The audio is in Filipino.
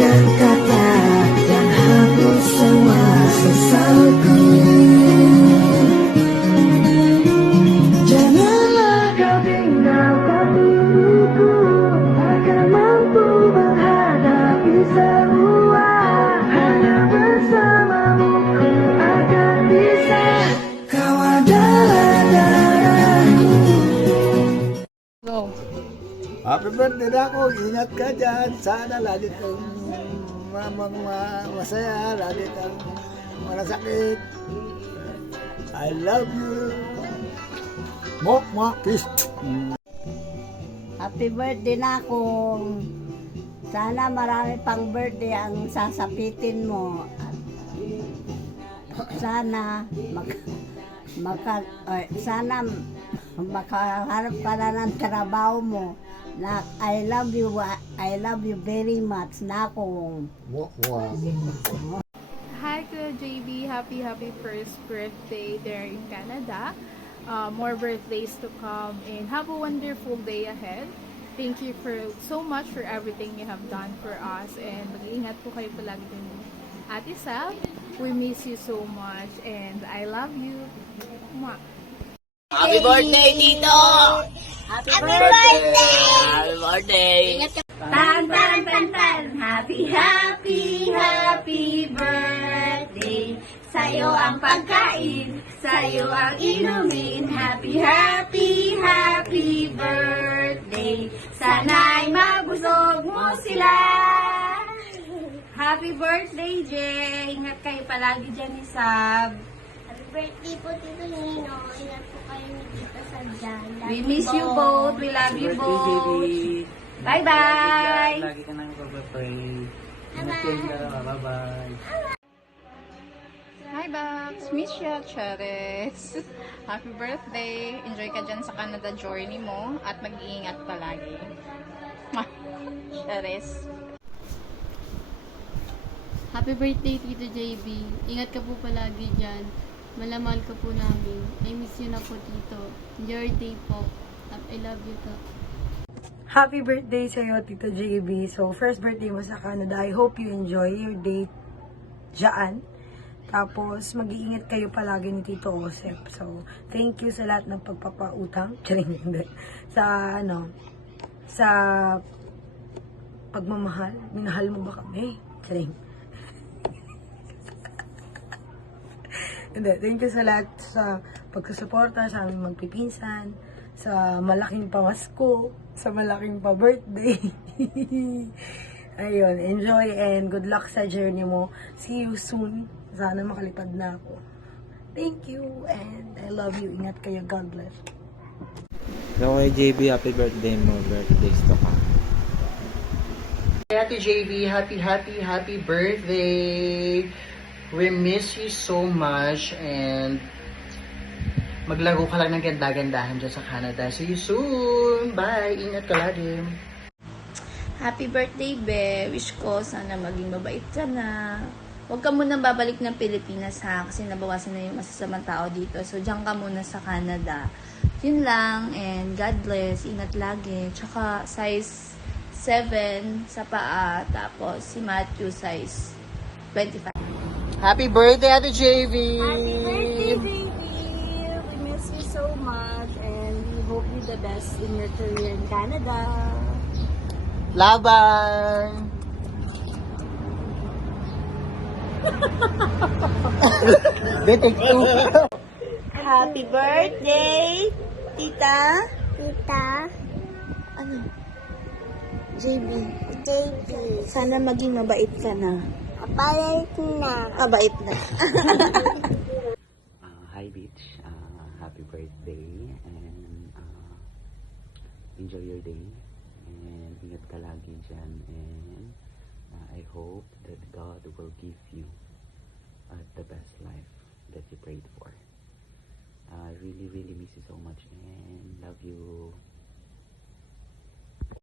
dan kata yang hapus semua sesalku. Janganlah kau tinggalkan diriku, takkan mampu menghadapi semua. Hanya bersamamu ku akan bisa. Kau adalah darahku. Go. Happy birthday na ako, ingat ka dyan. Sana lagi kang masaya, lagi kang walang sakit. I love you. Kiss. Happy birthday na akong. Sana marami pang birthday ang sasapitin mo. At sana sana makaharap ka na ng trabaho mo. Na I love you very much na akong. Hi Kuya JB, happy first birthday there in Canada. More birthdays to come and have a wonderful day ahead. Thank you so much for everything you have done for us and mag-iingat po kayo palagi din. Ate Sab, we miss you so much and I love you. Mwah. Happy birthday, Tito! Happy birthday! Happy birthday! Tan tan tan tan. Happy birthday. Sa'yo ang pagkain, sa'yo ang inumin. Happy birthday. Sana'y mabusog mo sila. Happy birthday, Jay. Ingat kayo palagi dyan ni Sab. Happy birthday po, Tito Nino. Ingat po kayo ni Tita Sabjan. We miss you both. We love you both. Bye-bye. Lagi ka nang pag-pray. Ingat ka. Bye-bye. Hi Babs, miss you, Charis. Happy birthday. Enjoy ka dyan sa Canada journey mo at mag-iingat palagi. Charis. Happy birthday, Tito JB. Ingat ka po palagi dyan. Malamal ka po namin. I miss you na po, Tito. Enjoy your day po. At I love you to. Happy birthday sa'yo, Tito JB. So, first birthday mo sa Canada. I hope you enjoy your day dyan. Tapos, mag-iingat kayo palagi ni Tito Joseph. So, thank you sa lahat ng pagpapautang. Charing, hindi. Sa pagmamahal. Minahal mo ba kami? Charing. Hindi, thank you sa lahat sa pagsusuporta sa aming magpipinsan, sa malaking pamasko, sa malaking pa-birthday. Ayun, enjoy and good luck sa journey mo. See you soon. Sana makalipad na ako. Thank you and I love you. Ingat kayo. God bless. Okay, JB, happy birthday mo. Birthdays to come. Ate JB, happy birthday! We miss you so much and maglago ka lang ng ganda-gandahan dyan sa Canada. See you soon! Bye! Ingat ka lagi! Happy birthday, Be! Wish ko sana maging mabait ka na. Huwag ka munang babalik ng Pilipinas ha, kasi nabawasan na yung masasamang tao dito. So, diyan ka muna sa Canada. Yun lang, and God bless. Ingat lagi. Tsaka, size 7 sa paa. Tapos, si Matthew, size 25. Happy birthday, Ate JV! Happy birthday, baby! We miss you so much and we hope you the best in your career in Canada. Laban! Take two. Happy birthday, Tita! Tita, Ano? JB. JB. Sana maging mabait ka na. Kapalit na. Mabait na. Hi, Beach. Happy birthday. And enjoy your day. And ingat ka lagi dyan. And I hope that God will give you the best life that you prayed for. I really miss you so much and love you.